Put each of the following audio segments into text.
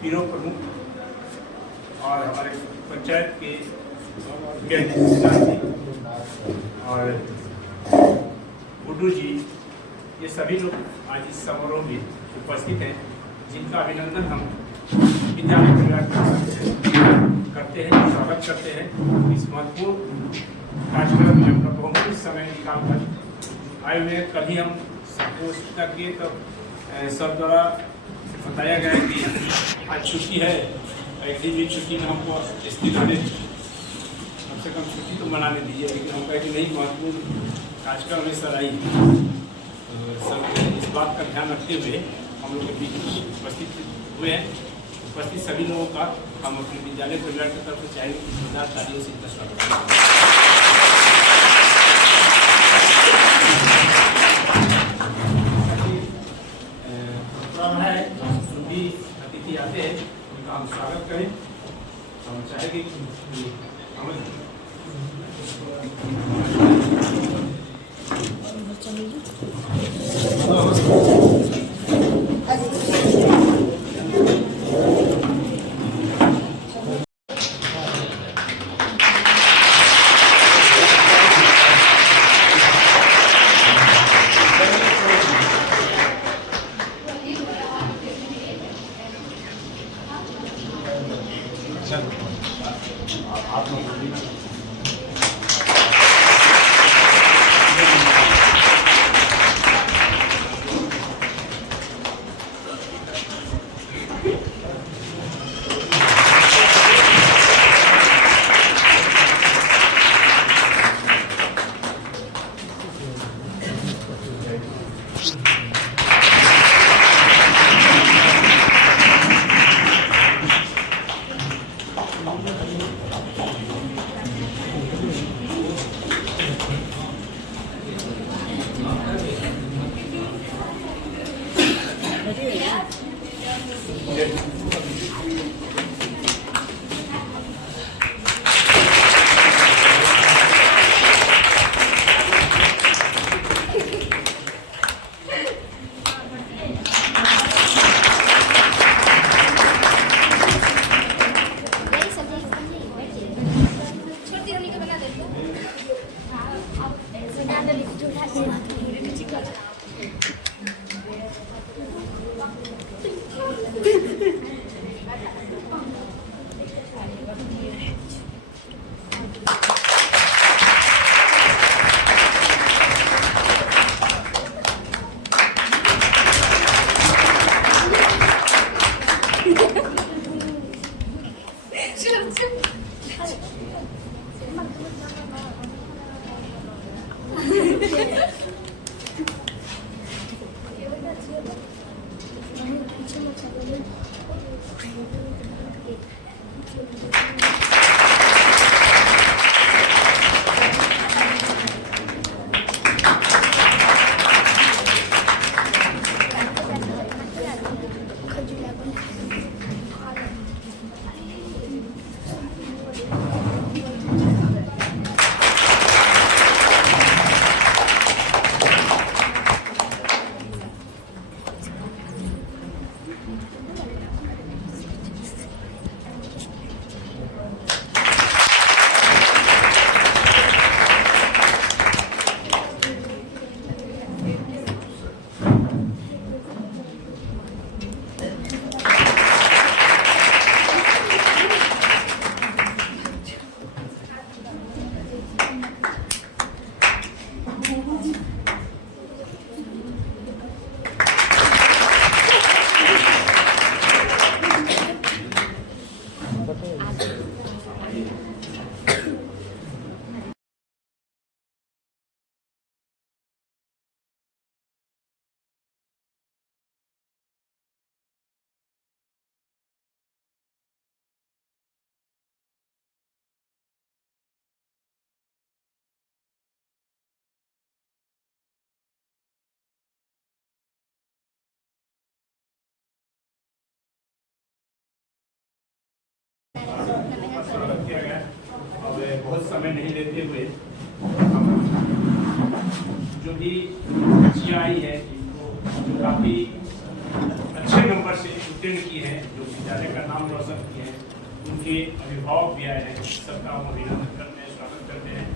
पीरों प्रमुख और हमारे पंचायत के और गुड्डू जी, ये सभी लोग आज इस समारोह में उपस्थित हैं, जिनका अभिनंदन हम विद्यालय परिवार करते हैं, स्वागत करते हैं। इस महत्वपूर्ण कार्यक्रम में अपना बहुमूल्य समय निकाल कर आए हुए हैं। कभी हम संकोचता किए तो सब द्वारा बताया गया कि आज छुट्टी है, एक दिन भी छुट्टी में हमको स्थित होने कम से कम छुट्टी तो मनाने दीजिए, लेकिन हम कहे कि नहीं, महत्वपूर्ण कार्यक्रम में सर आई, सब इस बात का ध्यान रखते हुए हम लोग के बीच उपस्थित हुए हैं। उपस्थित सभी लोगों का हम अपने विद्यालय परिवार की तरफ से चाहेंगे कि जोरदार तालियों से इनका स्वागत करें। अतिथि आते हैं, उनका हम स्वागत करें। हम चाहेंगे कि का स्वागत किया गया और बहुत समय नहीं लेते हुए हम जो भी बच्चियाँ आई है जिनको जो काफ़ी अच्छे नंबर से उत्तीर्ण की हैं, जो विद्यालय का नाम रोशन किए हैं, उनके अभिभावक भी आए हैं। सबका हम अभिनंदन करते हैं, स्वागत करते हैं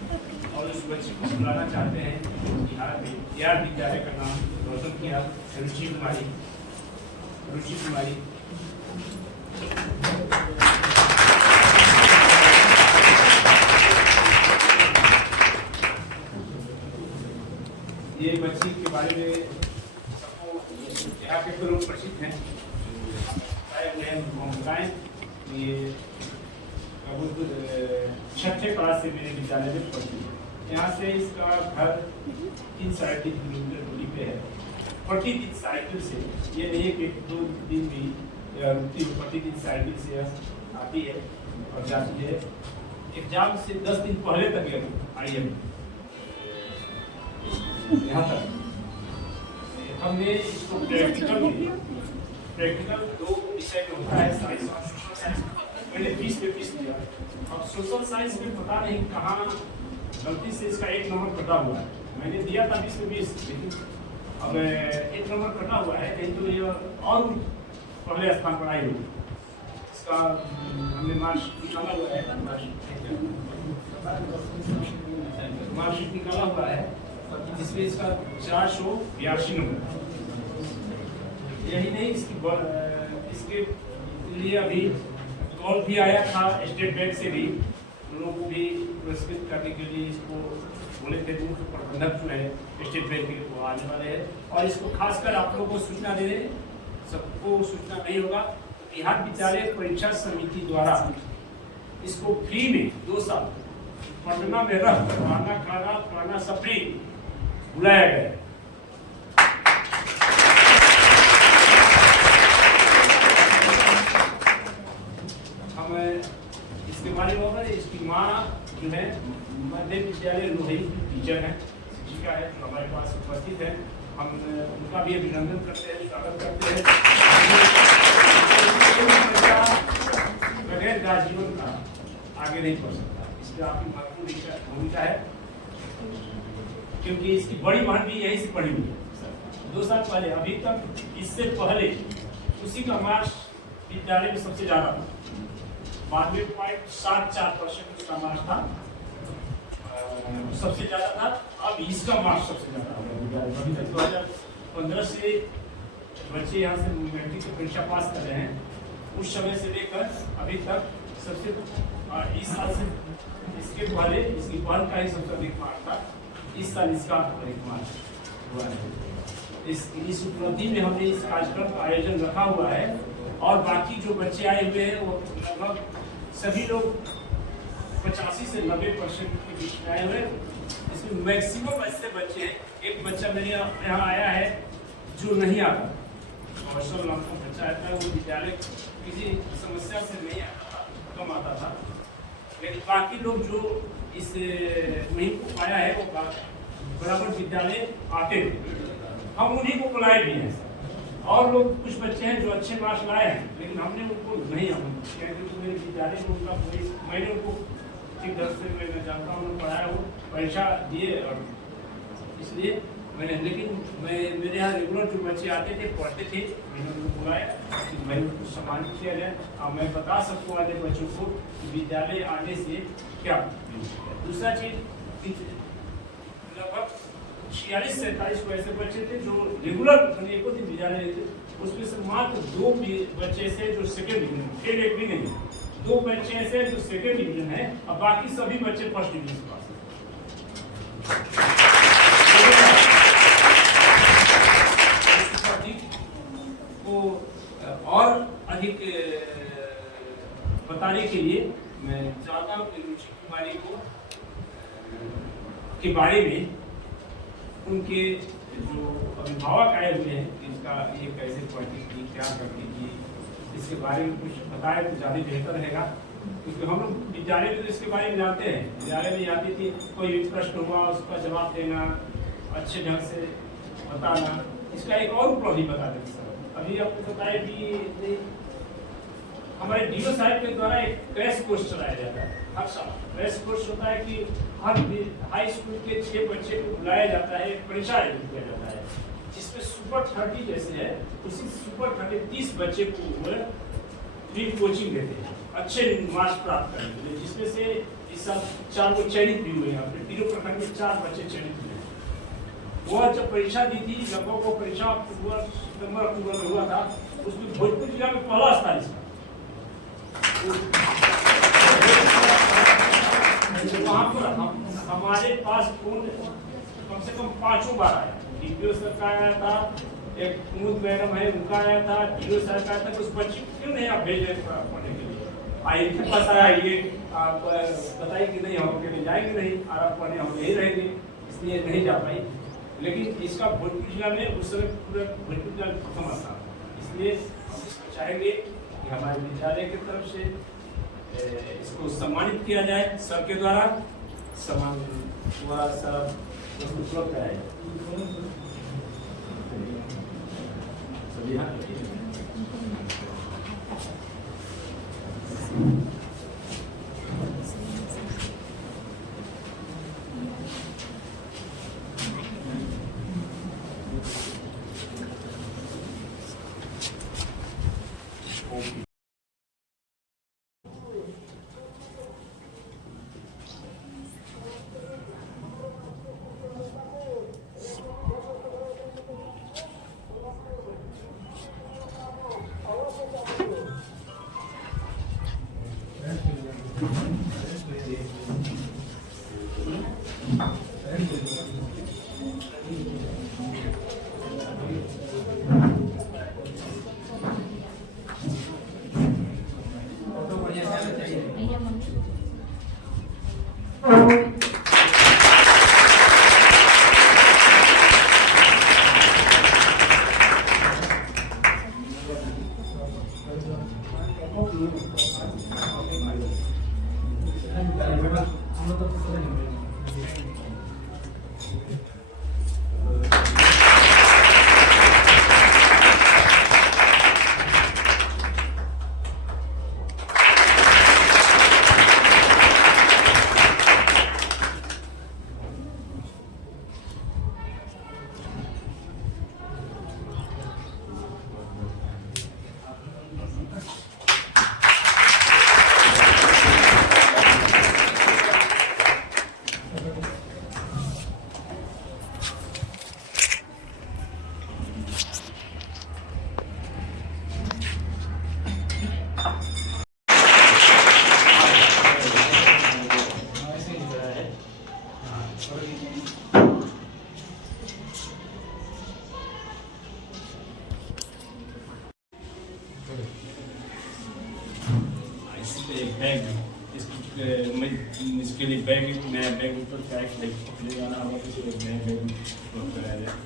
और उस बच्चे को बुलाना चाहते हैं जो बिहार विद्यालय का नाम रोशन किया, रुचि कुमारी। ये बच्ची के बारे में सबको यहाँ के तो लोग परिचित हैं, बताएं। ये छठे क्लास से मेरे विद्यालय में पढ़ती है। यहाँ से इसका घर 3-3.5 किलोमीटर दूरी पे है। प्रतिदिन साइकिल से, ये नहीं कि 2 दिन भी रुकती है, प्रतिदिन साइकिल से आती है और जाती है। एग्जाम से 10 दिन पहले तक ये आई है यहाँ तक। हमने इसको प्रैक्टिकल 2 विषय में होता है, साइंस और सोशल साइंस। मैंने 20 पे 20 दिया। अब सोशल साइंस में पता नहीं कहाँ गलती से इसका 1 नंबर कटा हुआ है। मैंने दिया था 20 पे 20, लेकिन अब 1 नंबर कटा हुआ है, नहीं तो ये और पहले स्थान पर आई होगी। इसका हमने मार्कशीट निकाला हुआ है, मार्कशीट निकाला हुआ है जिसमें इसका 482 नंबर। यही नहीं, इसके लिए अभी कॉल भी आया था स्टेट बैंक से भी, लोगों को भी पुरस्कृत करने के लिए इसको बोले थे। दूर प्रबंधक जो है स्टेट बैंक के वो आने वाले हैं और इसको खासकर आप लोगों को सूचना दे रहे, सबको सूचना नहीं होगा। बिहार विद्यालय परीक्षा समिति द्वारा इसको फ्री में 2 साल पटना में रह खाना खाना खाना सफरी बुलाया गया। हम इसके बारे में इसकी माँ जो है मध्य विद्यालय लोही की टीचर है, शिक्षिका है, तो हमारे पास उपस्थित है। हम उनका भी अभिनंदन करते हैं, स्वागत करते हैं। बगैर जीवन का आगे नहीं बढ़ सकता, इसमें आपकी महत्वपूर्ण भूमिका है, क्योंकि इसकी बड़ी बहन भी यहीं से पढ़ी हुई है 2 साल पहले। अभी तक इससे पहले उसी का मार्क्स विद्यालय में सबसे ज्यादा था, 92.74% उसका मार्क्स था, सबसे ज्यादा था। अब इसका मार्क्स सबसे ज्यादा है। अभी तक 2015 से बच्चे यहाँ से मैट्रिक की परीक्षा पास कर रहे हैं, उस समय से लेकर अभी तक सबसे, इस साल से इसके पहले इसकी बहन का ही सबसे अधिक मार्क्स था, इस साल इसका अधिक मार्क्स हुआ है। इस उपलब्धि में हमने इस कार्यक्रम का आयोजन रखा हुआ है और बाकी जो बच्चे आए हुए हैं वो लगभग सभी लोग 85 से 90% के बीच में आए हुए हैं। इसमें मैक्सिमम ऐसे बच्चे हैं, एक बच्चा मेरे यहाँ आया है जो नहीं आता, कौशल नाम का बच्चा आता है, वो विद्यालय किसी समस्या से नहीं आता था, कम आता था, लेकिन बाकी लोग जो इस मुहिम को पाया है वो बराबर विद्यालय आते थे। हम उन्हीं को बुलाए भी हैं और लोग कुछ बच्चे हैं जो अच्छे मार्क्स लाए हैं, लेकिन हमने उनको नहीं क्योंकि मेरे विद्यालय में उनका मैंने उनको ठीक ढंग से मैं जानता हूँ, पढ़ाया हूँ, परीक्षा दिए और इसलिए मैंने, लेकिन मेरे यहाँ रेगुलर जो बच्चे आते थे पढ़ते थे, मैंने उनको बुलाया कि भाई उनको सम्मानित किया जाए और मैं बता सकूँ वाले बच्चों को विद्यालय आने से क्या। दूसरा चीज, लगभग 46-47 ऐसे बच्चे थे जो रेगुलर एक दिन विद्यालय थे, उसमें से मात्र 2 बच्चे से जो सेकेंड डिवीजन, फेल एक भी नहीं, 2 बच्चे ऐसे जो सेकेंड डिवीजन है और बाकी सभी बच्चे फर्स्ट डिवीजन से पास। को और अधिक बताने के लिए मैं चाहता हूँ कि रुचि कुमारी को के बारे में उनके जो अभिभावक आए हुए हैं, इसका ये कैसे पढ़ती थी, क्या करती थी, इसके बारे में कुछ बताए तो ज़्यादा बेहतर रहेगा, क्योंकि हम लोग विद्यालय में तो इसके बारे में जानते हैं। विद्यालय में आती थी, कोई भी प्रश्न हुआ उसका जवाब देना, अच्छे ढंग से बताना, इसका एक और उपलब्धि बता दें सर। अभी आपको बताया कि हमारे डीओ साहब के द्वारा एक क्रैश कोर्स चलाया जाता है हर साल। क्रैश कोर्स होता है कि हर हाई स्कूल के 6 बच्चे को बुलाया जाता है, एक परीक्षा आयोजित किया जाता है, जिसमें सुपर 30 जैसे है, उसी सुपर 30 बच्चे को फ्री कोचिंग देते हैं अच्छे मार्क्स प्राप्त करने के लिए, जिसमें से इस साल 4 को चयनित भी हुए हैं। अपने तीनों प्रखंड में 4 बच्चे चयनित हुए। वह जब परीक्षा दी थी, लगभग वो परीक्षा सितंबर अक्टूबर में हुआ था, उसमें भोजपुर जिला में पहला स्थान इसका। वहाँ पर हमारे पास फोन कम से कम 5 बार आया। डीपीओ सर का आया था, एक कुमुद मैडम है उनका आया था, डीओ सर का आया था। उस बच्चे क्यों नहीं आप भेज रहे पढ़ने के लिए? आइए के पास आया, ये आप बताइए कि नहीं हम अकेले जाएंगे नहीं, और आप पढ़ने हम यही रहेंगे, इसलिए नहीं जा पाई। लेकिन इसका भोजपुर जिला में उस समय पूरा भोजपुर जिला प्रथम था। इसलिए हम इसको चाहेंगे कि हमारे विद्यालय की तरफ से इसको सम्मानित किया जाए, सर के द्वारा सम्मान हुआ सर उपलब्ध कराया जाए। इसके लिए बैग नया बैग ऊपर पैक ले जाना होगा, तो नया बैग उपलब्ध कराया जाए।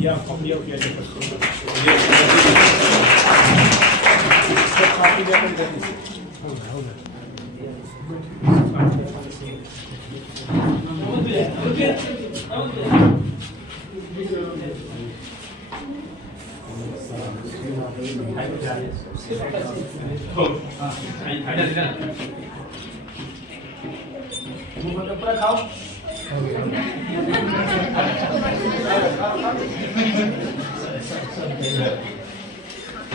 या कॉपी और क्या पूरा खाओ।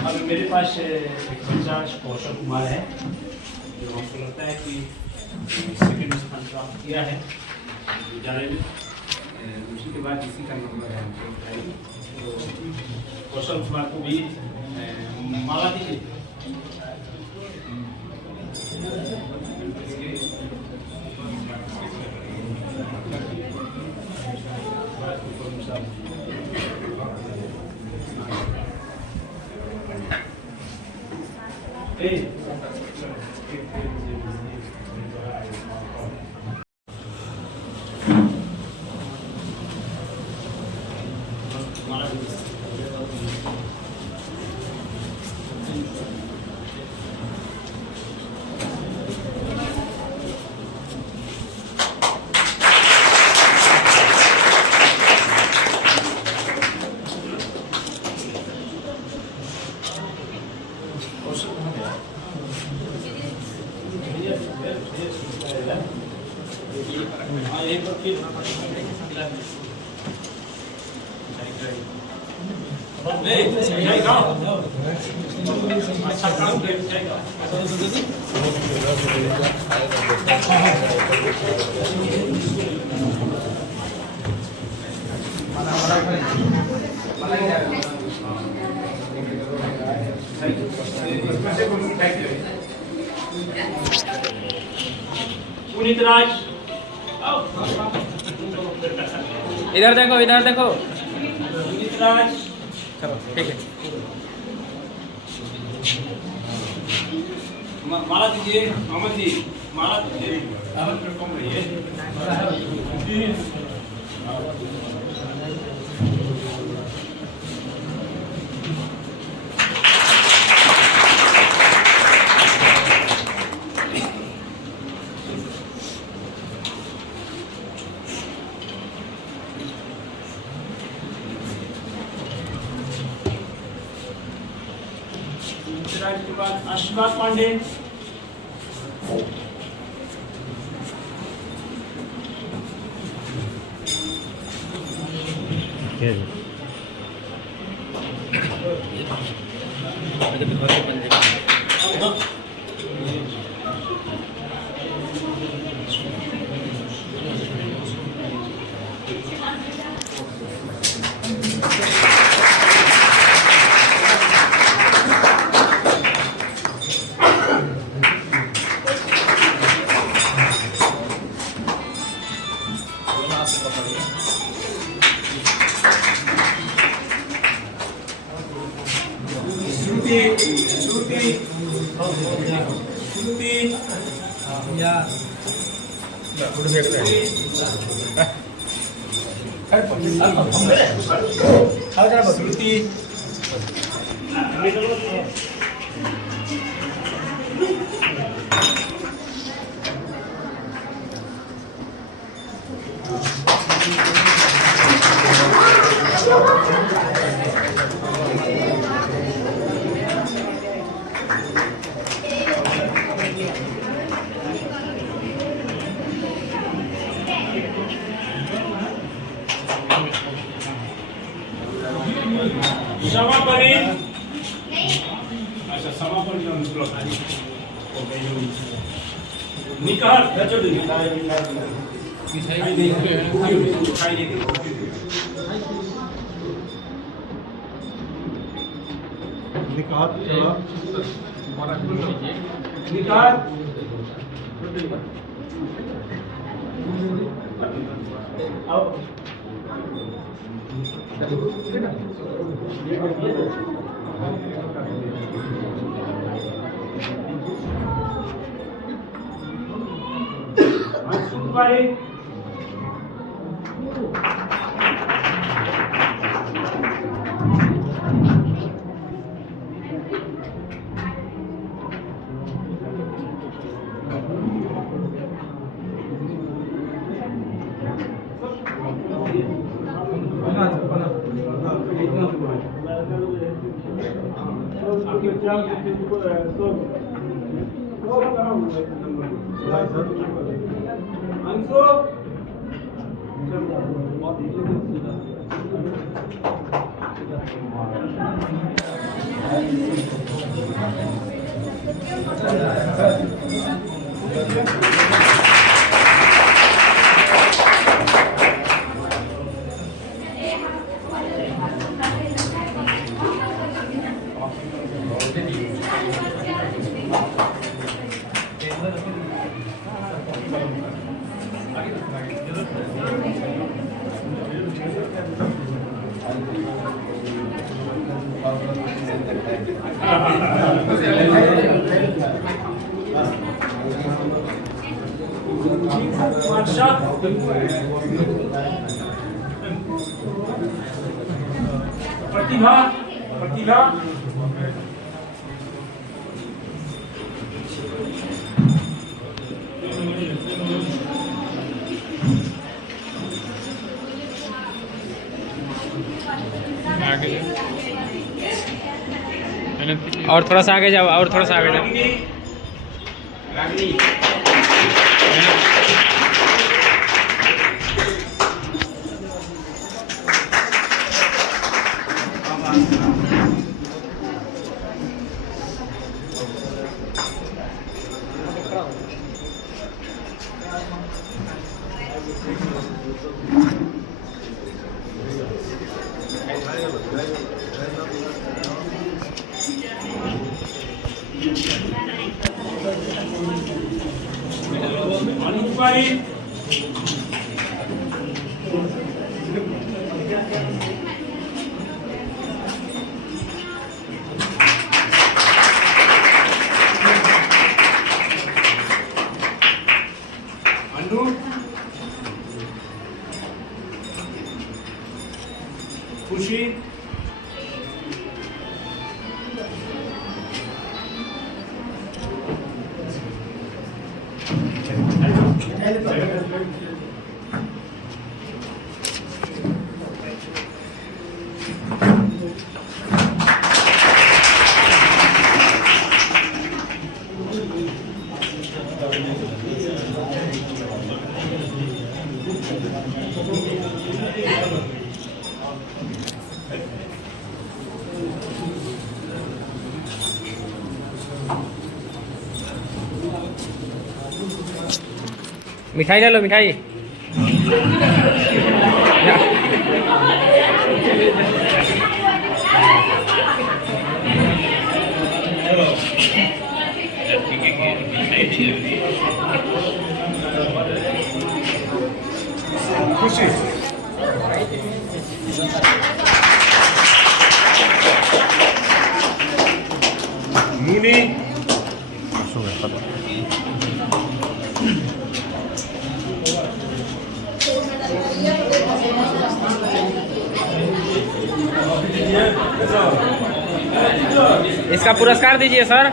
अब मेरे पास एक बच्चा कौशल कुमार है, जो हमको लगता है कि सेकंड स्थान प्राप्त किया है विद्यालय में। उसी के बाद इसी का नंबर है हमको बताइए। तो कौशल कुमार को भी माला दीजिए। पुनीत राज इधर देखो, इधर देखो। पुनीत राज चलो ठीक है। माला दीजिए अमन जी, माला दीजिए। अमन पर कम रही है। के बाद आशीर्वाद पांडे, श्रुति समापनी, अच्छा समापन जो निकलो निकाल बच्चों दे मिठाई दे निकाल चलो निकाल आओ भाई प्रतिभा प्रतिभा और थोड़ा सा आगे जाओ, और थोड़ा सा आगे जाओ। रागिनी रागिनी अनुकुमारी अंडू खुशी मिठाई ले लो, मिठाई। खुशी मुनी इसका पुरस्कार दीजिए सर।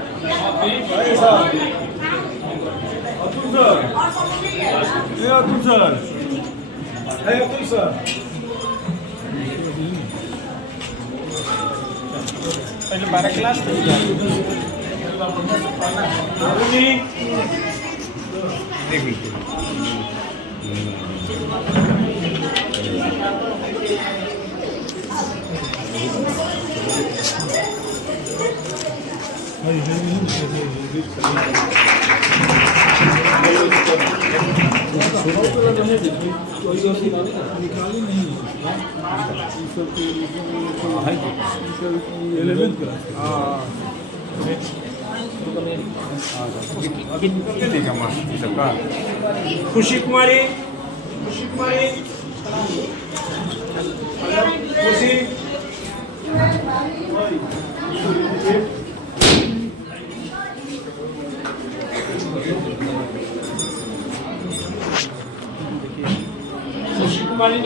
पहले 12 क्लास खुशी कुमारी खुशी कुमारी खुशी खुशी कुमारी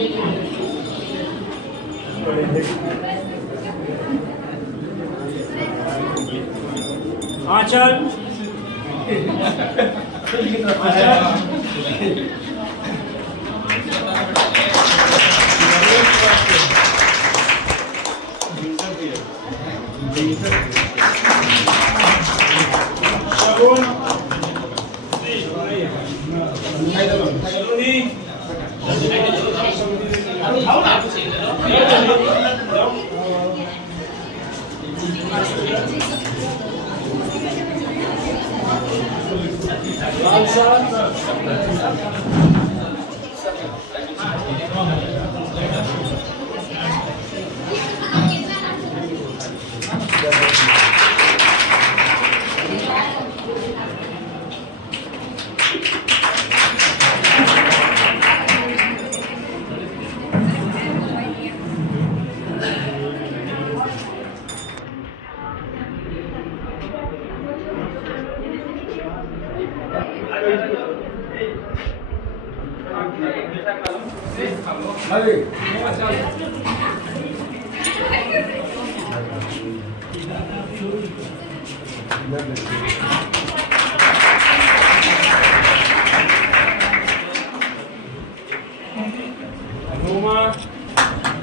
आंचल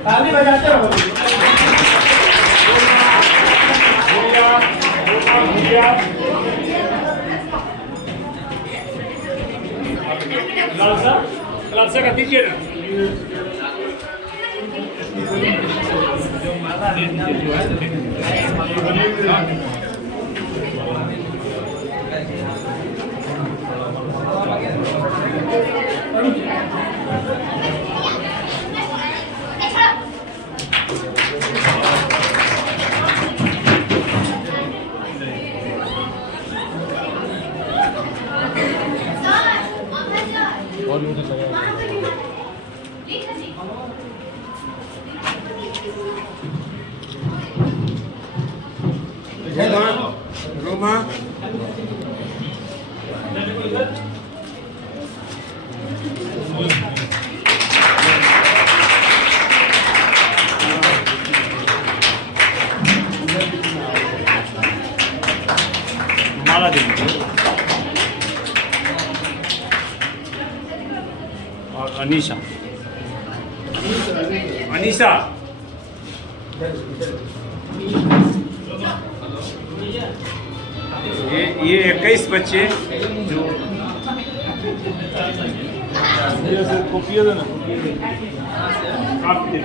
ताली बजाते रहो। लालसा का दीजिए ना। रोमा माला देंगे और अनीशा अनीशा ये 21 बच्चे जो कॉपी देना आप दे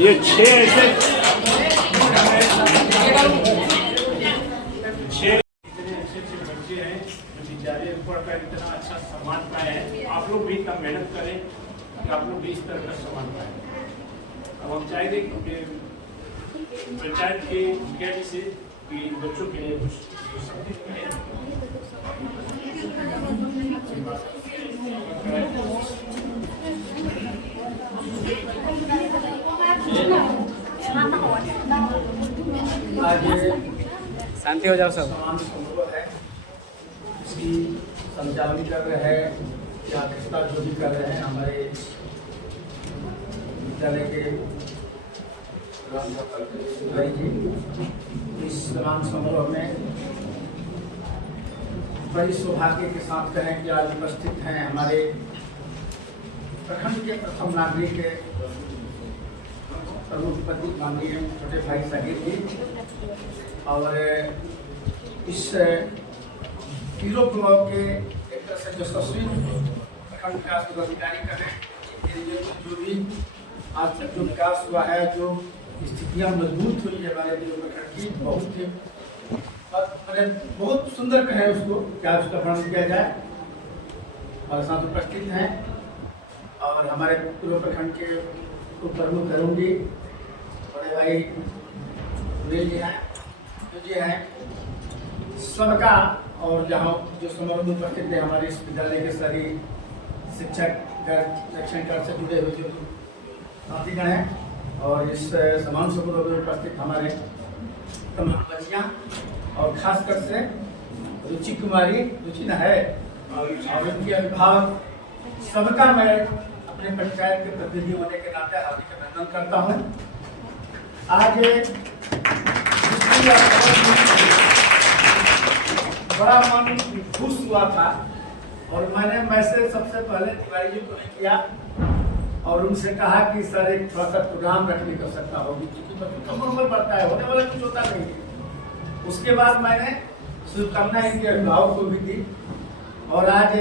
ये 6 ऐसे 6 इतने अच्छे बच्चे हैं जो विद्यालय पढ़कर इतना अच्छा सम्मान पाए हैं। आप लोग भी इतना मेहनत करें कि आप लोग भी इस तरह का सम्मान पाए। अब हम चाहेंगे कि पंचायत के मुखिया जी से कि बच्चों के लिए कुछ शांति हो जाओ सब। है इसकी संचालन कर रहे हैं या अध्यक्षता जो भी कर रहे हैं हमारे विद्यालय के भाई जी। इस सम्मान समारोह में बड़ी सौभाग्य के साथ कहें कि आज उपस्थित हैं हमारे प्रखंड के प्रथम नागरिक के प्रमुख प्रतीक माननीय छोटे भाई साहिब जी और इस हीरो ब्लॉक के एक तरह से यशस्वी प्रखंड विकास पदाधिकारी करें जो भी आज तक जो विकास हुआ है, जो स्थितियाँ मजबूत हुई है हमारे प्रखंड की, बहुत सुंदर कहें उसको क्या उसका वर्णन किया जाए। हमारे साथ उपस्थित हैं और हमारे पूर्व प्रखंड के उप प्रमुख अरुण जी, बड़े भाई सुनील जी हैं, जी हैं सबका, और जहाँ जो समारोह में उपस्थित है हमारे इस विद्यालय के सभी शिक्षक शैक्षणिक से जुड़े हुए जो साथीगण हैं और इस समान समारोह में उपस्थित हमारे तमाम बच्चियाँ और खासकर से रुचि कुमारी रुचि न है और उनके अभिभावक सबका मैं अपने पंचायत के प्रतिनिधि होने के नाते हार्दिक अभिनंदन करता हूँ। आज बड़ा मन खुश हुआ था और मैंने मैसेज सबसे पहले तिवारी जी को नहीं किया और उनसे कहा कि सर एक थोड़ा सा प्रोग्राम रखने की आवश्यकता होगी, क्योंकि बच्चों का मनोबल बढ़ता है, होने वाला कुछ होता नहीं है। उसके बाद मैंने शुभकामना इनके अभिभावक को भी दी और आज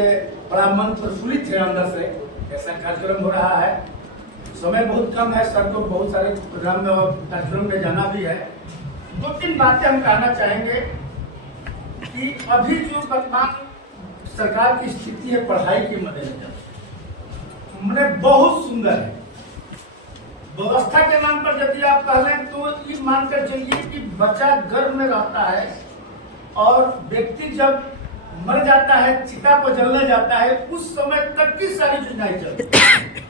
बड़ा मन प्रफुल्लित है अंदर से, ऐसा कार्यक्रम हो रहा है। समय बहुत कम है, सर को बहुत सारे प्रोग्राम में और कार्यक्रम में जाना भी है। 2-3 बातें हम कहना चाहेंगे कि अभी जो वर्तमान सरकार की स्थिति है पढ़ाई के मद्देनजर मैंने बहुत सुंदर है। व्यवस्था के नाम पर यदि आप कह लें तो ये मानकर चलिए कि बच्चा गर्भ में रहता है और व्यक्ति जब मर जाता है, चिता पर जलने जाता है, उस समय तक की सारी योजनाएं चलती है।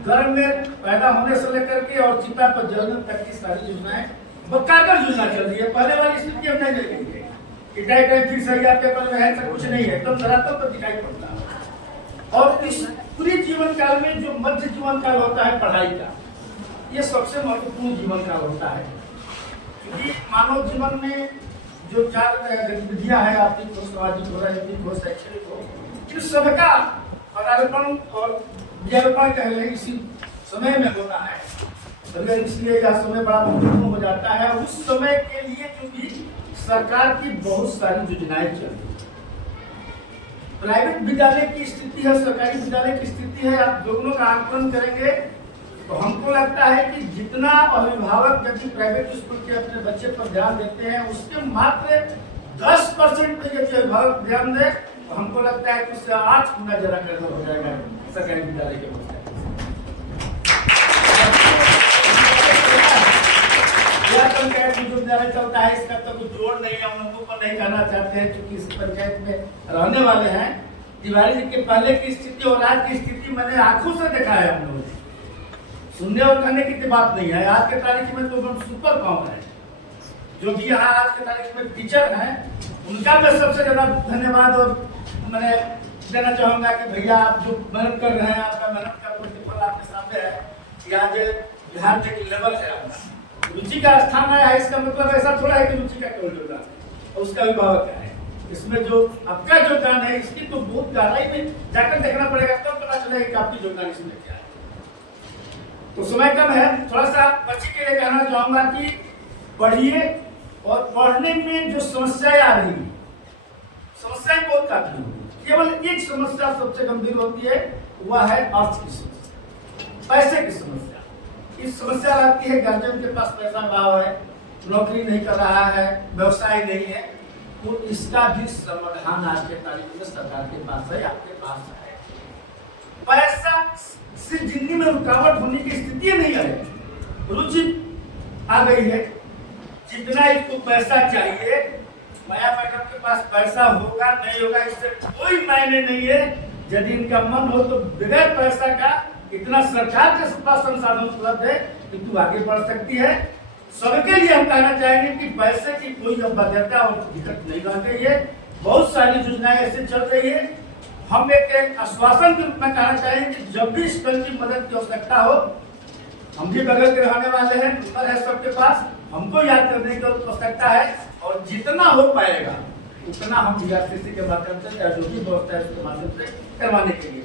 गर्भ में पैदा होने से लेकर के और चिता पर जलने तक की सारी योजनाएं बकायदा योजना चल रही है। पहले वाली स्थिति हम नहीं देखेंगे कि टाइम फिक्स है या पेपर में है, सब कुछ नहीं है, एकदम धरातल पर दिखाई पड़ता है। और इस पूरे जीवन काल में जो मध्य जीवन काल होता है पढ़ाई का, ये सबसे महत्वपूर्ण जीवन काल होता है, क्योंकि मानव जीवन में जो 4 गतिविधियां हैं, आर्थिक हो, सामाजिक हो, राजनीतिक हो, शैक्षणिक हो, इन सबका पदार्पण और विज्ञापन कह लें इसी समय में होता है। अगर इसलिए यह समय बड़ा महत्वपूर्ण हो जाता है। उस समय के लिए क्योंकि सरकार की बहुत सारी योजनाएं चल रही है। प्राइवेट विद्यालय की स्थिति है, सरकारी विद्यालय की स्थिति है, आप दोनों का आंकलन करेंगे तो हमको लगता है कि जितना अभिभावक यदि प्राइवेट स्कूल के अपने बच्चे पर ध्यान देते हैं, उसके मात्र 10% पे यदि अभिभावक ध्यान दे तो हमको लगता है कि उससे 8 गुना ज्यादा खर्च हो जाएगा सरकारी विद्यालय के बच्चे। पंचायत में जो विद्यालय चलता है इसका तो कुछ जोड़ नहीं है, हम लोगों को नहीं कहना चाहते हैं क्योंकि इस पंचायत में रहने वाले हैं। तिवारी जी के पहले की स्थिति और आज की स्थिति मैंने आंखों से देखा है। हम लोगों ने सुनने और कहने की बात नहीं है। आज के तारीख में तो हम सुपर पावर है, जो भी यहाँ आज के तारीख में टीचर हैं उनका मैं सबसे ज्यादा धन्यवाद और मैंने देना चाहूंगा कि भैया आप जो मेहनत कर रहे हैं, आपका मेहनत का प्रतिफल आपके सामने है कि आज बिहार में एक लेवल है आपका, रुचि का स्थान है। इसका मतलब ऐसा थोड़ा है कि रुचि का केवल योगदान और उसका अभिभावक का है। इसमें जो आपका योगदान है इसकी तो बहुत गहराई में जाकर देखना पड़ेगा, तब पता चलेगा कि आपकी योगदान इसमें क्या है। तो समय कम है, थोड़ा सा बच्चे के लिए कहना चाहूंगा कि पढ़िए और पढ़ने में जो समस्याएं आ रही है, समस्याएं बहुत काफी होगी। केवल एक समस्या सबसे गंभीर होती है, वह है अर्थ की समस्या, पैसे की समस्या। इस समस्या आती है गार्जियन के पास पैसा भाव है, नौकरी नहीं कर रहा है, व्यवसाय नहीं है, तो इसका भी समाधान आज के तारीख में सरकार के पास है, आपके पास है। पैसा से जिंदगी में रुकावट होने की स्थिति नहीं है, रुचि आ गई है। जितना इसको पैसा चाहिए, माया मैडम के पास पैसा होगा नहीं होगा इससे कोई मायने नहीं है। यदि इनका मन हो तो बगैर पैसा का इतना सरकार के पास संसाधन उपलब्ध है कि तू आगे बढ़ सकती है। सबके लिए हम कहना चाहेंगे कि पैसे की कोई बाध्यता और दिक्कत नहीं रह गई है। बहुत सारी योजनाएं ऐसे चल रही है। हम एक आश्वासन के रूप में कहना चाहेंगे कि जब भी इस दल की मदद की आवश्यकता हो, हम भी बगल के रहने वाले हैं, नंबर है सबके पास, हमको याद करने की आवश्यकता है और जितना हो पाएगा उतना हम DRCC के माध्यम से या जो भी व्यवस्था है उसके माध्यम से करवाने के लिए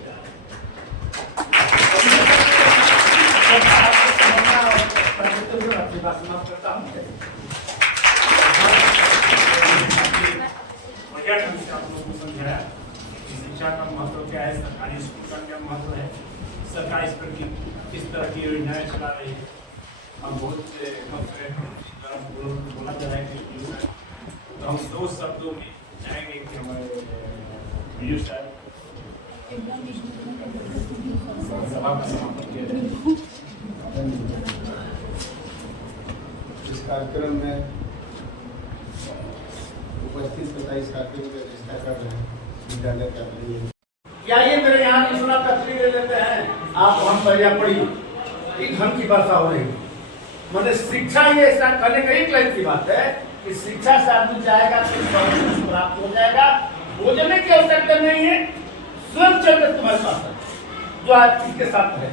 अपनी बात समाप्त करता हूँ। बढ़िया ढंग से आप लोगों को समझाया कि शिक्षा का महत्व क्या है, सरकारी स्कूल का क्या महत्व है, सरकार इस पर किस तरह की योजनाएं चला रही है। हम बहुत बोला जा रहा है तो हम 2 शब्दों में चाहेंगे कि हमारे वीडियो साहब सभा का समापन किया जाए। इस कार्यक्रम में उपस्थित होता इस कार्यक्रम में रिश्ता कर रहे हैं विद्यालय का क्या ये मेरे यहाँ की सुना तस्वीर ले लेते हैं आप, हम पर या पड़ी एक धन की वर्षा हो रही। मतलब शिक्षा ये ऐसा करने का एक लाइन की बात है कि शिक्षा से आदमी जाएगा तो प्राप्त हो जाएगा, भोजन की आवश्यकता नहीं है, स्वयं चल तुम्हारे पास है जो आज इसके साथ है।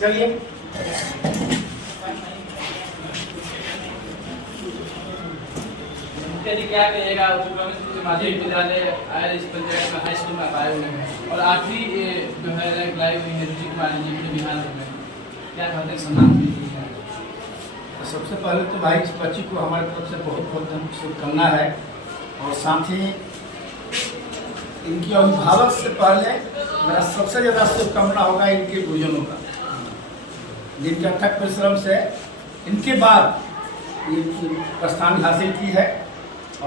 चलिए यदि क्या कहिएगा माध्यमिक विद्यालय आयर इस पंचायत में हाई स्कूल में पाए हुए हैं और आखिरी जो है रैंक लाई हुई है रुचि कुमारी जी के बिहार में, क्या कहते हैं सम्मान मिली है? सबसे पहले तो भाई इस बच्ची को हमारी तरफ से बहुत बहुत शुभकामना है, और साथ ही इनकी अभिभावक से पहले मेरा सबसे ज़्यादा शुभकामना होगा इनके गुरुजनों का, जिनके अथक परिश्रम से इनके बाद ये प्रस्थान हासिल की है,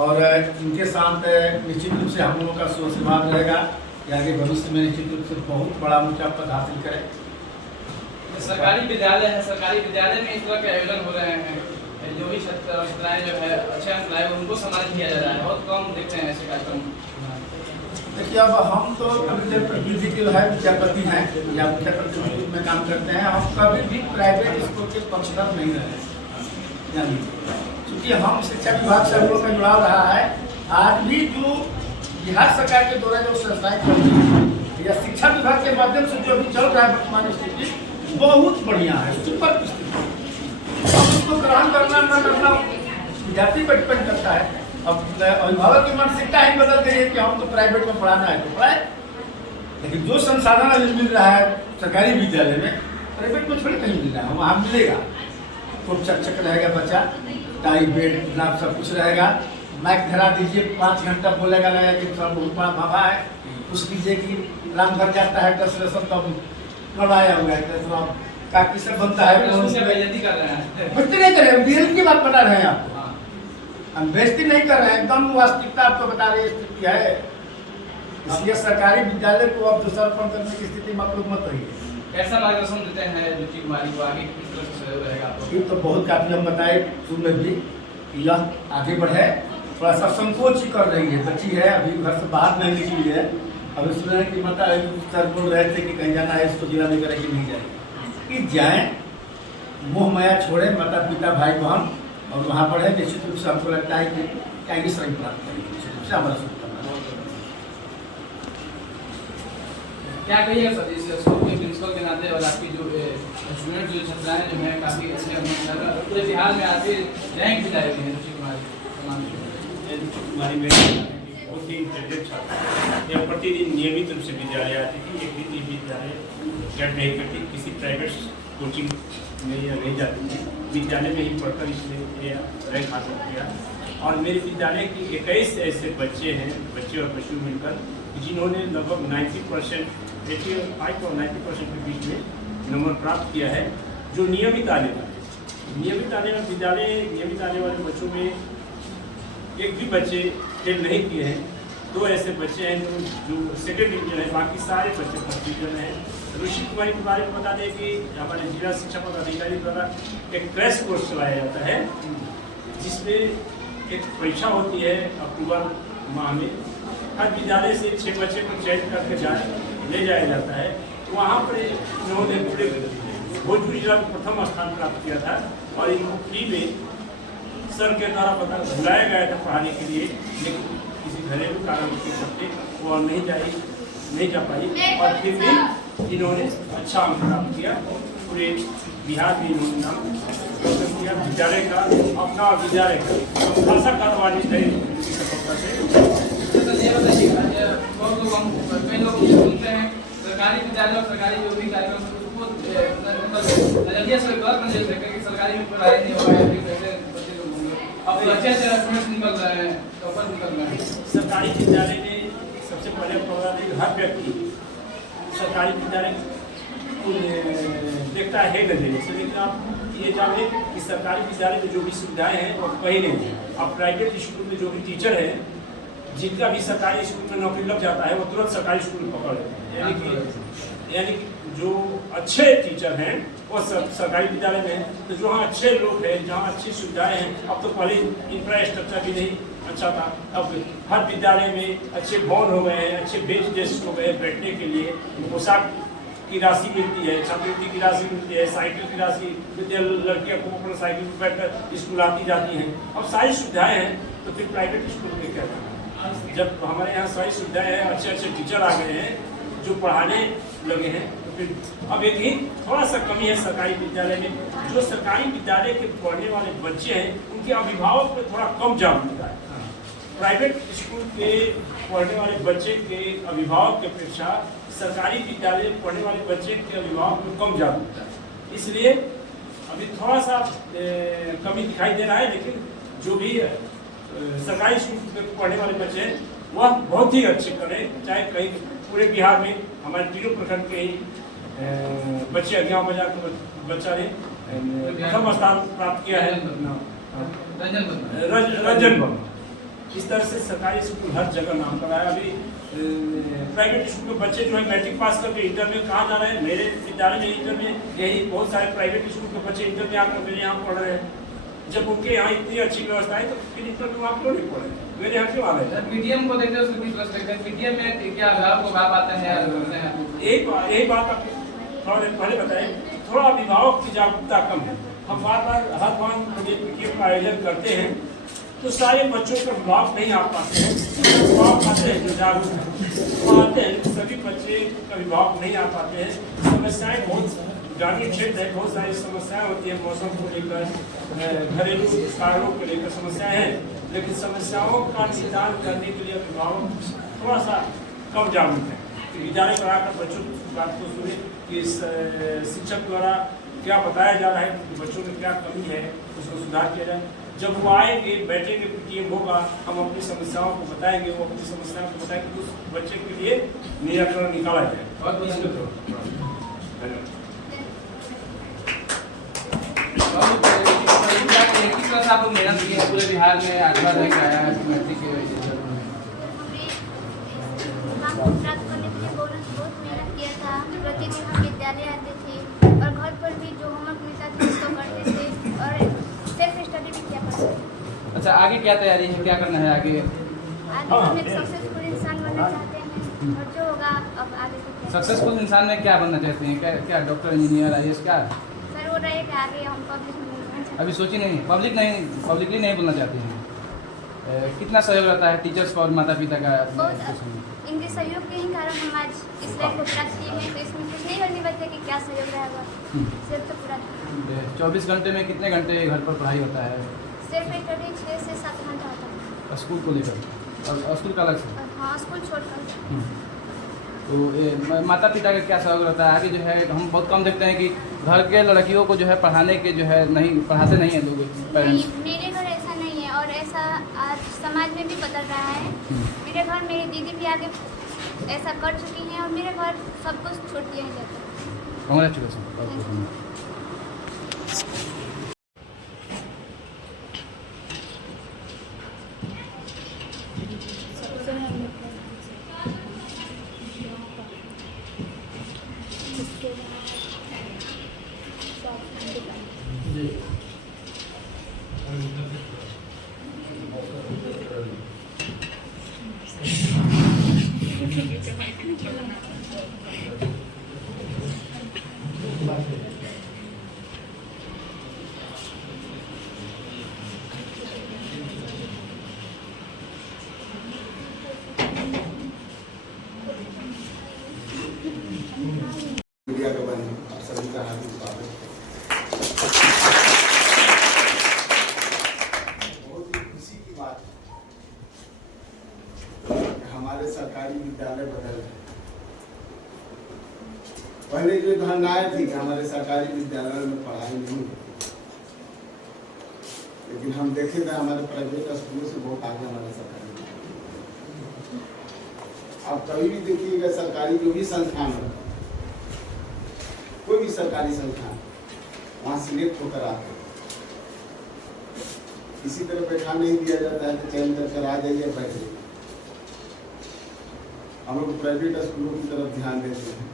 और इनके साथ निश्चित रूप से हम लोगों का सुआशीर्वाद रहेगा कि आगे भविष्य में निश्चित रूप से बहुत बड़ा ऊंचा पद हासिल करें। सरकारी विद्यालय है, सरकारी विद्यालय में इस तरह के आयोजन हो रहे हैं, जो भी छात्राएं जो है अच्छे अंक लाए उनको सम्मान किया जा रहा है, बहुत कम देखते हैं ऐसे कार्यक्रम। देखिए, अब हम तो विद्या प्रतिनिधि के है विद्यापति हैं या विद्या प्रतिनिधि में काम करते हैं, हम कभी भी प्राइवेट स्कूल के पक्षधर नहीं रहे। यानी क्योंकि हम शिक्षा विभाग से हम लोग का जुड़ाव रहा है, आज भी जो बिहार सरकार के द्वारा जो संस्थाएं चल रही है या शिक्षा विभाग के माध्यम से जो भी चल रहा है वर्तमान स्थिति बहुत बढ़िया है, सुपर स्थिति। अब उसको ग्रहण करना न करना विद्यार्थी पर डिपेंड करता है। अब अभिभावक की मानसिकता ही बदल गई है कि हम तो प्राइवेट में पढ़ाना है तो पढ़ाए, लेकिन जो संसाधन आज मिल रहा है सरकारी विद्यालय में प्राइवेट में थोड़ी कहीं मिल रहा है, वहाँ मिलेगा। खूब चकचक रहेगा बच्चा, टाई बेल्ट नाप सब कुछ रहेगा, माइक धरा दीजिए 5 घंटा बोलेगा, लगेगा कि बहुत बड़ा भाभा है, पूछ लीजिए कि राम घर जाता है ट्रांसलेशन तब कब आया हुआ है, काकी से बनता है, बेइज्जती नहीं कर रहे हैं, रियल की बात बता रहे हैं आपको, हम बेइज्जती नहीं कर रहे हैं, एकदम वास्तविकता आपको बता रही स्थिति है। इसलिए सरकारी विद्यालय को अब दूसरापन करने की स्थिति में आप लोग मत रहिए। कैसा मार्गदर्शन देते हैं रुचि कुमारी को, आगे किस तरह से सहयोग रहेगा आपको? ये तो बहुत काफी हम बताए शुरू में भी कि यह आगे बढ़े, थोड़ा सा संकोच ही कर रही है, बच्ची है, अभी घर से बाहर नहीं निकली है, अभी सुन रहे कि मतलब सर बोल रहे थे कि कहीं जाना है इसको जिला में करें कि नहीं जाए, कि जाएँ, मोह माया छोड़े, माता पिता भाई बहन और वहाँ पढ़े। निश्चित रूप से हमको लगता है कि क्या श्रेणी प्राप्त करेंगे, निश्चित रूप से हमारा शुभकामना। क्या कहिएगा सर इस स्कूल के प्रिंसिपल के नाते और आपकी जो स्टूडेंट जो छात्राएं जो हैं काफ़ी अच्छे पूरे बिहार में आके रैंक भी लाई हुई है रुचि कुमारी में बहुत ही इंटेलिजेंट छात्र है। यह प्रतिदिन नियमित रूप से विद्यालय आती थी, एक भी विद्यालय जब नहीं करती, किसी प्राइवेट कोचिंग में या नहीं जाती थी, विद्यालय में ही पढ़कर इसने रैंक हासिल किया। और मेरे विद्यालय के 21 ऐसे बच्चे हैं, बच्चे और बच्चों मिलकर, जिन्होंने लगभग 90%, 85 और 90% के बीच में नंबर प्राप्त किया है, जो नियमित आने वाले विद्यालय नियमित आने वाले बच्चों में एक भी बच्चे फेल नहीं किए हैं। 2 ऐसे बच्चे हैं जो सेकेंड डिवीजन है, बाकी सारे बच्चे फर्स्ट डिवीजन हैं। रुचि कुमारी के बारे में बता दें कि हमारे जिला शिक्षा पदाधिकारी द्वारा एक क्रैश कोर्स चलाया जाता है, जिसमें एक परीक्षा होती है अक्टूबर माह में। हर विद्यालय से 6 बच्चे को चयन करके ले जाया जाता है। वहाँ पर इन्होंने पूरे भोजपुर जिला में प्रथम स्थान प्राप्त किया था, और इनको फ्री में सर के द्वारा बुलाया गया था पढ़ाने के लिए, लेकिन किसी घरेलू कारण के चलते वो नहीं जा पाई, और फिर भी इन्होंने अच्छा अंक प्राप्त किया। पूरे बिहार में इन्होंने नाम रोशन किया। विद्यालय का अपना विद्यालय का खासा कारोबार है इनकी सफलता से। बहुत लोग हम कई लोग ये सुनते हैं सरकारी विद्यालय और सरकारी जो भी कार्यक्रम उसको नजरिया से गलत नजरिया से कि सरकारी में पढ़ाई नहीं हो रहा है, कैसे बच्चे लोग होंगे। अब अच्छे स्टूडेंट्स निकल रहे हैं, टॉपर निकल रहे हैं। सरकारी विद्यालय में सबसे पहले प्रौद्योगिकी हर व्यक्ति सरकारी विद्यालय देखता है नजरिए से, लेकिन आप ये जानें कि सरकारी विद्यालय में जो भी सुविधाएं हैं वो कहीं नहीं है। अब प्राइवेट स्कूल में जो भी टीचर हैं, जिनका भी सरकारी स्कूल में नौकरी लग जाता है, वो तुरंत सरकारी स्कूल में पकड़ लेते हैं। यानी कि जो अच्छे टीचर हैं वो सब सरकारी विद्यालय में हैं। तो जहाँ अच्छे लोग हैं, जहाँ अच्छी सुविधाएं हैं, अब तो पहले इंफ्रास्ट्रक्चर भी नहीं अच्छा था, अब हर विद्यालय में अच्छे भवन हो गए हैं, अच्छे बेंच डेस्क हो गए हैं बैठने के लिए, पोशाक की राशि मिलती है, छात्रवृत्ति की राशि मिलती है, साइकिल की राशि मिलती है, लड़कियाँ को अपना साइकिल पर बैठकर स्कूल आती जाती हैं। अब सारी सुविधाएं हैं, तो फिर प्राइवेट स्कूल में क्या करना? जब हमारे यहाँ सारी सुविधाएं हैं, अच्छे अच्छे टीचर आ गए हैं जो पढ़ाने लगे हैं, फिर अब एक ही थोड़ा सा कमी है सरकारी विद्यालय में, जो सरकारी विद्यालय के पढ़ने वाले बच्चे हैं उनके अभिभावक पे थोड़ा कम जागरूकता है। प्राइवेट स्कूल के पढ़ने वाले बच्चे के अभिभावक की अपेक्षा सरकारी विद्यालय में पढ़ने वाले बच्चे के अभिभावक में कम जागरूकता है, इसलिए अभी थोड़ा सा कमी दिखाई दे रहा है। लेकिन जो भी सरकारी स्कूल में पढ़ने वाले बच्चे हैं वह बहुत ही अच्छे करें, चाहे कहीं पूरे बिहार में हमारे तीनों प्रखंड के ही बच्चे अज्ञाव बाजार के बच्चा ने प्रथम स्थान प्राप्त किया है, रंजन वर्मा। इस तरह से सरकारी स्कूल हर जगह नाम कर रहा है। अभी प्राइवेट स्कूल के बच्चे जो है मैट्रिक पास करके इंटर में कहाँ जा रहे हैं, मेरे विद्यालय में इंटर में यही बहुत सारे प्राइवेट स्कूल के बच्चे इंटर में आकर मेरे यहाँ पढ़ रहे हैं। जब उनके यहाँ इतनी अच्छी व्यवस्था है तो फिर इंटर में वहाँ क्यों नहीं पढ़े, मेरे यहाँ क्यों आ रहे हैं? पीटीएम को देखते हो किस रेस्पेक्ट है? पीटीएम में क्या अभिभावक को बात आते हैं? यही बात आप थोड़ा देर पहले बताएं, थोड़ा अभिभावक की जागरूकता कम है। हम बार बार हर बार पीटीएम का आयोजन करते हैं तो सारे बच्चों के अभिभावक नहीं आ पाते हैं, अभिभावक आते हैं जो जागरूक आते हैं, सभी बच्चे के अभिभावक नहीं आ पाते हैं। समस्याएं बहुत ग्रामीण क्षेत्र है, बहुत सारी समस्याएं होती है, मौसम को लेकर, घरेलू कारणों को लेकर समस्याएं हैं, लेकिन समस्याओं का निदान करने के लिए अभिभावक थोड़ा सा कम जागरूक है। विद्यालय पर आकर बच्चों की बात को सुने कि शिक्षक द्वारा क्या बताया जा रहा है, बच्चों में क्या कमी है, उसको सुधार किया जाए। जब वो आएंगे, बैठेंगे, पीटीएम होगा, हम अपनी समस्याओं को बताएंगे, वो अपनी समस्याओं को बताएंगे, उस बच्चे के लिए निराकरण निकाला जाए। किस तरह से आप लोग मेहनत किए हैं पूरे बिहार में? आगे रह आया मैट्रिक के प्राप्त करने के लिए बहुत मेहनत किया था। प्रतिदिन हम विद्यालय आते थे और घर पर भी जो होमवर्क मिलता था उसको करते थे और सेल्फ स्टडी भी किया करते थे। अच्छा, आगे क्या तैयारी है, क्या करना है आगे? आगे हम एक सक्सेसफुल इंसान बनना चाहते हैं और जो होगा अब आगे तो सक्सेसफुल इंसान में क्या बनना चाहते हैं? क्या डॉक्टर, इंजीनियर, आईएएस? क्या सर वो रहेगा आगे हम पब्लिक में बनना चाहते अभी सोची नहीं? पब्लिकली नहीं बोलना चाहते हैं। कितना सहयोग रहता है टीचर्स का और माता पिता का? बहुत इनके सहयोग के ही कारण हम आज इस रैंक को प्राप्त किए हैं, तो इसमें कुछ नहीं करने बचता कि क्या सहयोग रहेगा, सिर्फ तो पूरा 24 घंटे में कितने घंटे घर पर पढ़ाई होता है? सिर्फ स्टडी 6 से 7 घंटा होता है। स्कूल को लेकर और स्कूल का अलग से? हाँ, स्कूल छोड़कर। तो माता पिता का क्या सहयोग रहता है? आगे जो है हम बहुत कम देखते हैं कि घर के लड़कियों को जो है पढ़ाने के जो है नहीं पढ़ाते नहीं हैं लोग, पेरेंट्स। मेरे घर ऐसा नहीं है और ऐसा आज समाज में भी बदल रहा है। मेरे घर मेरी दीदी भी आगे ऐसा कर चुकी हैं और मेरे घर सब कुछ छोड़ दिया है जाता है। कांग्रेचुलेसन। मीडिया का बने आप सभी का हार्दिक स्वागत। बहुत ही खुशी की बात है हमारे सरकारी विद्यालय बदल रहे। पहले जो धारणाएं थी कि हमारे सरकारी विद्यालय में पढ़ाई नहीं होती, लेकिन हम देखे थे हमारे प्राइवेट स्कूलों से बहुत आगे हमारे सरकारी। आप कभी भी देखिएगा सरकारी जो भी संस्थान है, कोई भी सरकारी संस्थान, वहाँ सिलेक्ट होकर आते हैं। इसी तरह बैठा नहीं दिया जाता है कि चयन कर आ जाइए बैठ जाइए। हम लोग प्राइवेट स्कूलों की तरफ ध्यान देते हैं।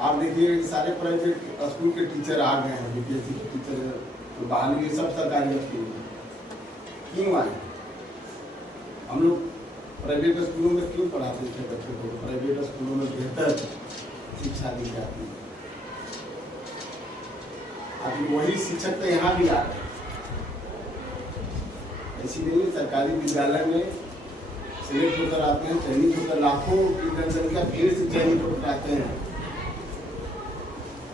आप देखिए सारे प्राइवेट स्कूल के टीचर आ गए हैं, बीपीएससी के टीचर बहाली, ये सब सरकारी स्कूल में क्यों आए? हम लोग प्राइवेट स्कूलों में क्यों पढ़ाते थे बच्चों को? प्राइवेट स्कूलों में बेहतर शिक्षा दी जाती है। अभी वही शिक्षक तो यहाँ भी आ रहे हैं। ऐसी नहीं है, सरकारी विद्यालय में सिलेक्ट होकर आते हैं, चयनित होकर, लाखों की जनसंख्या भीड़ से चयनित होकर आते हैं।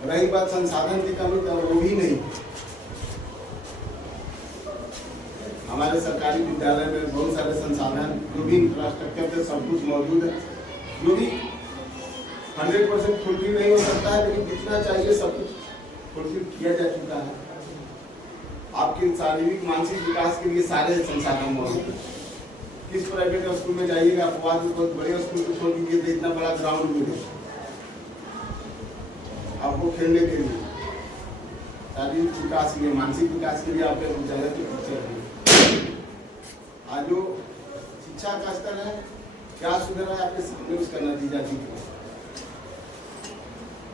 रही बात संसाधन की कमी, तो वो भी नहीं। हमारे सरकारी विद्यालय में बहुत सारे संसाधन, जो भी इंफ्रास्ट्रक्चर थे, सब कुछ मौजूद है। जो भी 100% फुलफिल नहीं हो सकता है, लेकिन जितना चाहिए सब कुछ फुलफिल किया जा चुका है। आपके शारीरिक मानसिक विकास के लिए सारे संसाधन मौजूद हैं। किस प्राइवेट स्कूल में जाइएगा, आपको आज बहुत बड़े स्कूल को छोड़ दीजिए तो इतना बड़ा ग्राउंड मिलेगा आपको खेलने के लिए, शारीरिक विकास के लिए, मानसिक विकास के लिए आपके विद्यालय के टीचर हैं। आज जो शिक्षा का स्तर है, क्या सुधरा है, आपके सामने उसका नतीजा दिख रहा है।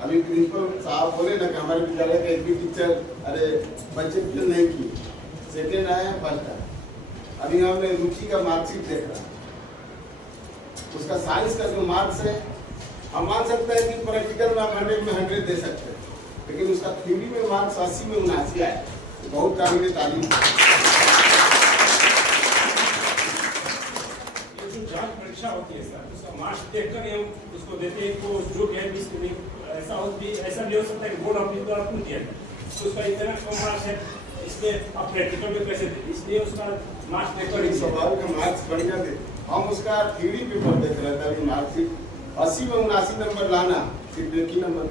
अभी प्रिंसिपल साहब बोले ना कि हमारे विद्यालय का एक भी टीचर अरे बच्चे फेल नहीं किए, सेकेंड आए, फर्स्ट आए। अभी हमने रुचि का मार्कशीट देख रहा, उसका साइंस का जो मार्क्स है, हम मान सकते हैं कि प्रैक्टिकल में आप 100 में 100 दे सकते हैं, लेकिन उसका थ्योरी में मार्क्स 80 में 79 आए, बहुत काबिल तारीफ है। ये जो जांच परीक्षा होती है सर, उसका मार्क्स देखकर ये उसको देते हैं, तो जो गैर ऐसा भी हो सकता है कि बोर्ड अपनी द्वारा क्यों दिया है, तो उसका इतना कम मार्क्स है, इसमें आप प्रैक्टिकल में कैसे दे, इसलिए उसका मार्क्स देखकर सवाल का मार्क्स बढ़िया दे। हम उसका थ्योरी पेपर देख रहे थे, अभी मार्कशीट 80 में 79 नंबर लाना सिर्फ एक ही नंबर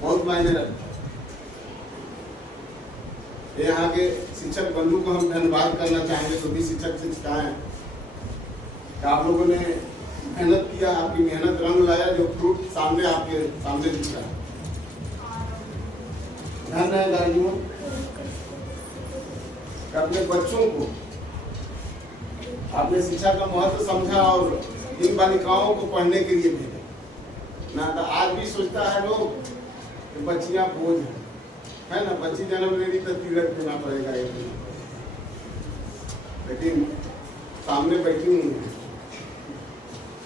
बहुत मायने रखता है। यहाँ के शिक्षक बंधु को हम धन्यवाद करना चाहेंगे, जो भी शिक्षक शिक्षिकाएं, आप लोगों ने मेहनत किया, आपकी मेहनत रंग लाया, जो फ्रूट सामने आपके सामने दिख रहा है। ध्यान है गार्जियों, अपने बच्चों को आपने शिक्षा का महत्व समझा और इन बालिकाओं को पढ़ने के लिए भेजा ना। तो आज भी सोचता है लोग कि बच्चियां बोझ है ना, बच्ची जन्म ले रही तो तिलक देना पड़ेगा एक दिन, लेकिन सामने बैठी हुई है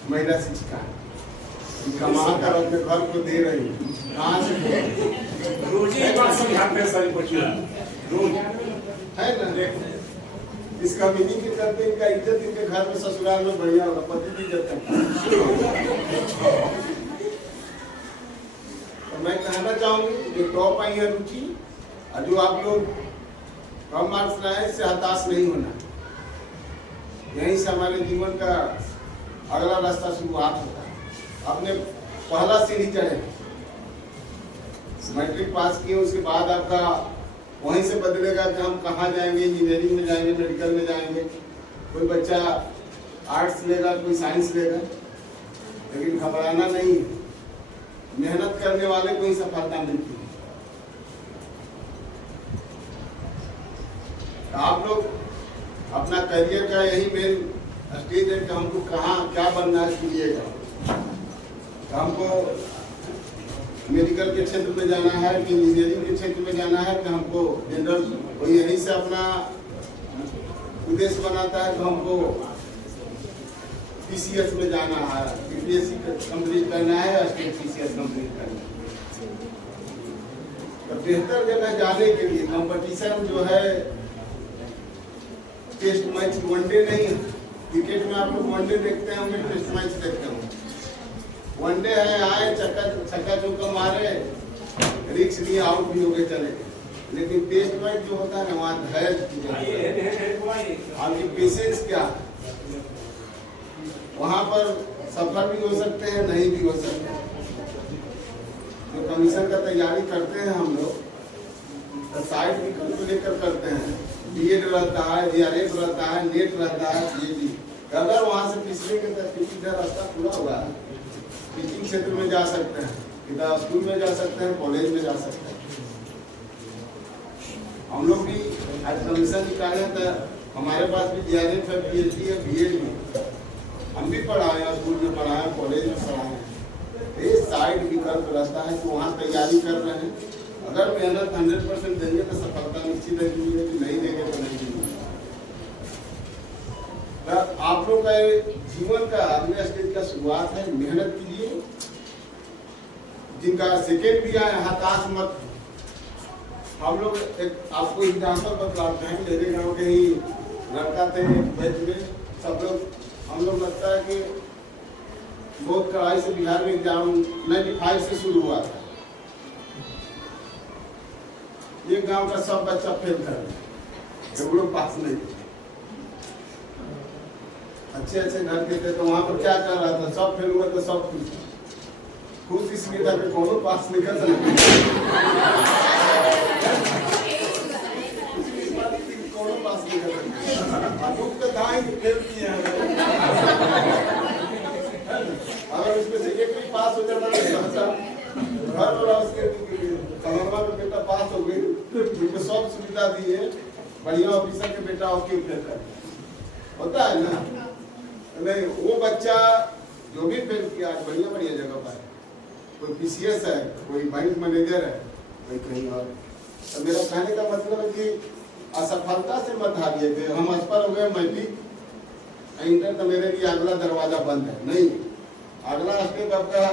महिला शिक्षिका, कमा कर अपने घर को दे रही है। कहाँ से रोज ये बात समझाते हैं सारी बच्चियों रोज, है ना। इसका मीनिंग के करते इनका इज्जत इनके घर में ससुराल में बढ़िया होगा, पति की इज्जत करता है। तो मैं कहना चाहूंगी जो टॉप आई है रुचि, और जो आप लोग कम मार्क्स लाए, इससे हताश नहीं होना। यहीं से हमारे जीवन का अगला रास्ता शुरुआत होता है। आपने पहला सीढ़ी चढ़े, मैट्रिक पास किए, उसके बाद आपका वहीं से बदलेगा कि हम कहाँ जाएंगे, इंजीनियरिंग में जाएंगे, मेडिकल में जाएंगे। कोई बच्चा आर्ट्स लेगा, कोई साइंस लेगा, लेकिन घबराना नहीं है। मेहनत करने वाले को ही सफलता मिलती है। आप लोग अपना करियर का यही मेन स्टेज है कि हमको कहाँ क्या बनना है, चुनिएगा। हमको मेडिकल के क्षेत्र में जाना है कि इंजीनियरिंग के क्षेत्र में जाना है कि हमको जनरल, कोई यहीं से अपना उद्देश्य बनाता है कि हमको पीसीएस में जाना है, यूपीएससी कंप्लीट करना है या स्टेट पीसीएस कंप्लीट करना है। तो बेहतर जगह जाने के लिए कंपटीशन जो है, टेस्ट मैच वनडे नहीं है। क्रिकेट में आप लोग वनडे देखते होंगे, टेस्ट मैच देखते होंगे। वनडे है, आए छक्का चौका मारे, रिक्स लिए, आउट भी हो गए, चले। लेकिन टेस्ट मैच जो होता है ना, वहाँ धैर्य, आपकी पेशेंस क्या, वहाँ पर सफल भी हो सकते हैं, नहीं भी हो सकते हैं। जो कमीशन का तैयारी करते हैं हम लोग, तो साइड विकल्प लेकर करते हैं। बीएड रहता है, डीआरएड रहता है, नेट रहता है, पीएचडी। अगर वहाँ से पिछले के तक रास्ता पूरा हुआ है, टीचिंग क्षेत्र में जा सकते हैं, किताब स्कूल में जा सकते हैं, कॉलेज में जा सकते हैं। हम लोग भी आज कमीशन निकाले तो हमारे पास भी डीआरएड है, पीएचडी है, बीएड में हम भी पढ़ाए हैं, स्कूल में पढ़ाए, कॉलेज में पढ़ाए। ये साइड विकल्प रास्ता है कि वहाँ तैयारी कर रहे हैं। अगर मेहनत 100% देंगे तो सफलता निश्चित है, कि नहीं देंगे तो नहीं देंगे। आप लोग का जीवन का अगले स्टेज का शुरुआत है, मेहनत कीजिए। जिनका सेकेंड भी आए, हताश मत। हम लोग एक आपको एग्जाम्पल बतलाते हैं। मेरे गांव के ही लड़का थे बैच में, सब लोग, हम लोग लगता है कि बहुत कड़ाई से बिहार में एग्जाम 95 से शुरू हुआ था। ये गांव का सब बच्चा फेल कर रहे, वो लोग पास नहीं। अच्छे अच्छे घर के थे तो वहां पर क्या कर रहा था, सब फेल हुआ तो सब खुश इसलिए था कि कोनो पास नहीं कर सकते, कोनो पास नहीं कर सकते। दुख का दाएं फेल किए हैं, अगर उसमें से एक भी पास हो जाता तो घर वाला उसके कलरमा में बेटा पास हो गई, उनको सब सुविधा दी है, बढ़िया ऑफिसर के बेटा होके फेल कर होता है ना। नहीं, वो बच्चा जो भी फेल किया बढ़िया बढ़िया जगह पर है, कोई पीसीएस है, कोई बैंक मैनेजर है, कोई कहीं और। तो मेरा कहने का मतलब है कि असफलता से मत हारिए थे, हम असफल हो गए, मैं भी इंटर तो मेरे लिए अगला दरवाजा बंद है नहीं, अगला स्टेप आपका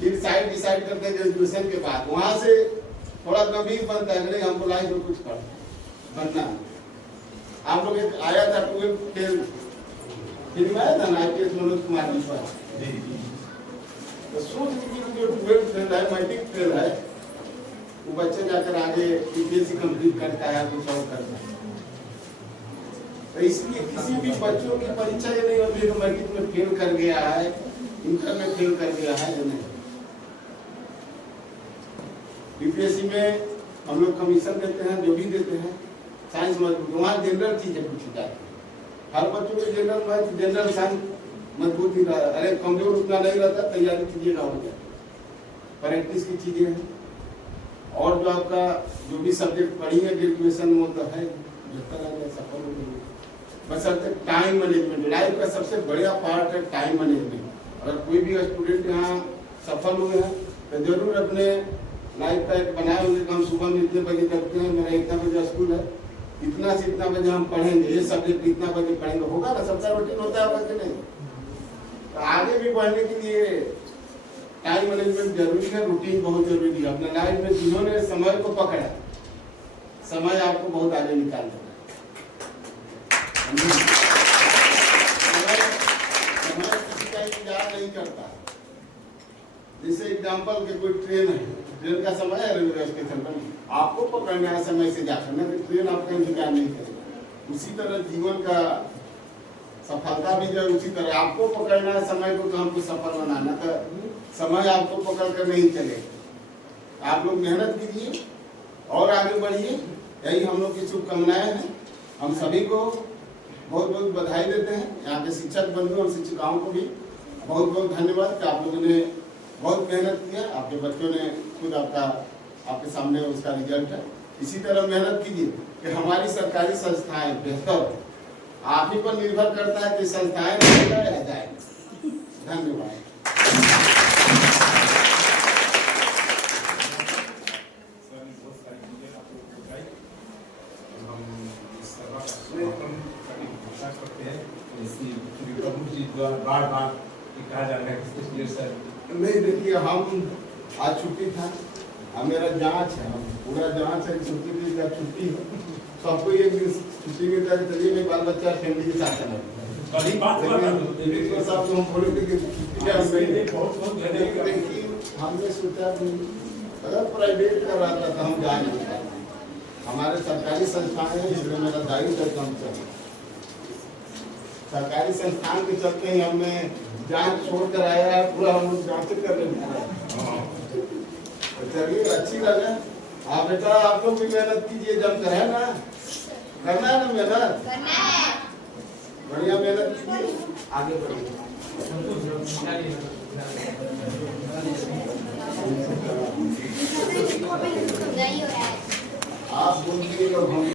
फिर साइड डिसाइड करते हैं ग्रेजुएशन के बाद, वहां से थोड़ा गंभीर बनता है, नहीं हमको लाइफ में कुछ बनना। आप लोग एक आया था 12 फेल फिल्म आया था ना IPS मनोज कुमार जी पर, तो सोच लीजिए जो 12 फेल है, मैट्रिक फेल है, वो बच्चे जाकर आगे यूपीएससी कंप्लीट करता है, कुछ और करता है। तो इसलिए किसी भी बच्चों की परीक्षा ये नहीं होती है मैट्रिक में फेल कर गया है, इंटर में फेल कर गया है या नहीं। यूपीएससी में हम लोग कमीशन देते हैं, जो भी देते हैं, साइंस मजबूत, वहाँ जनरल चीजें पूछी जाती है, हर बच्चों में जनरल मैथ जनरल साइंस मजबूत ही रहा, अरे कमजोर उतना नहीं रहता, तैयारी कीजिएगा हो जाए, प्रैक्टिस की चीजें हैं। और जो आपका जो भी सब्जेक्ट पढ़ी है ग्रेजुएशन में वो तो है, बेहतर है, सफल हो जाएंगे। बस टाइम मैनेजमेंट लाइफ का सबसे बड़ा पार्ट है, टाइम मैनेजमेंट। अगर कोई भी स्टूडेंट यहाँ सफल हुए हैं तो जरूर अपने लाइफ का एक बनाए हुए कि हम सुबह में इतने बजे करते हैं, मेरा इतना बजे स्कूल है, इतना से इतना बजे हम पढ़ेंगे, ये सब्जेक्ट इतना बजे पढ़ेंगे, होगा ना, सबका रूटीन होता है कि नहीं। तो आगे भी बढ़ने के लिए टाइम मैनेजमेंट जरूरी है, रूटीन बहुत जरूरी है। अपने लाइफ में जिन्होंने समय को पकड़ा, समय आपको बहुत आगे निकाल देगा। समय किसी का इंतजार नहीं करता। जैसे एग्जाम्पल के कोई ट्रेन है, ट्रेन का समय है रेलवे स्टेशन पर, आपको पकड़ना है समय से जाकर, ना ट्रेन आपका इंतजार नहीं करेगा। उसी तरह जीवन का सफलता भी जो उसी तरह आपको पकड़ना है समय को, तो हमको सफल बनाना, तो समय आपको पकड़ कर नहीं चलेगा। आप लोग मेहनत कीजिए और आगे बढ़िए, यही हम लोग की शुभकामनाएं हैं। हम सभी को बहुत बहुत बधाई देते हैं, यहाँ के शिक्षक बंधु और शिक्षिकाओं को भी बहुत बहुत धन्यवाद कि आप लोगों ने बहुत मेहनत किया, आपके बच्चों ने खुद आपके सामने उसका रिजल्ट है। इसी तरह मेहनत कीजिए कि हमारी सरकारी संस्थाएं बेहतर हो, आप ही पर निर्भर करता है कि संस्थाएं रह जाए। धन्यवाद। बार बार कहा जा रहा है सर नहीं, देखिए हम आज छुट्टी था, अब मेरा जांच है, पूरा जांच है, छुट्टी थी, क्या छुट्टी है, सबको एक दिन छुट्टी मिलता है, चलिए मैं बाल बच्चा फैमिली के साथ चला कभी बात साहब को हम बोले कि छुट्टी का हमने सोचा अगर प्राइवेट कर रहा था तो हम जा नहीं पाते, हमारे सरकारी संस्थान है, इसलिए मेरा दायित्व है काम चाहिए। सरकारी संस्थान के चलते ही हमने जांच छोड़ कर आया है, पूरा हम लोग जांच कर रहे। चलिए अच्छी लगे। आप बेटा आप लोग भी मेहनत कीजिए, जब करें ना, करना है ना मेहनत, बढ़िया मेहनत कीजिए, आगे बढ़िए। आप बोलिए तो हम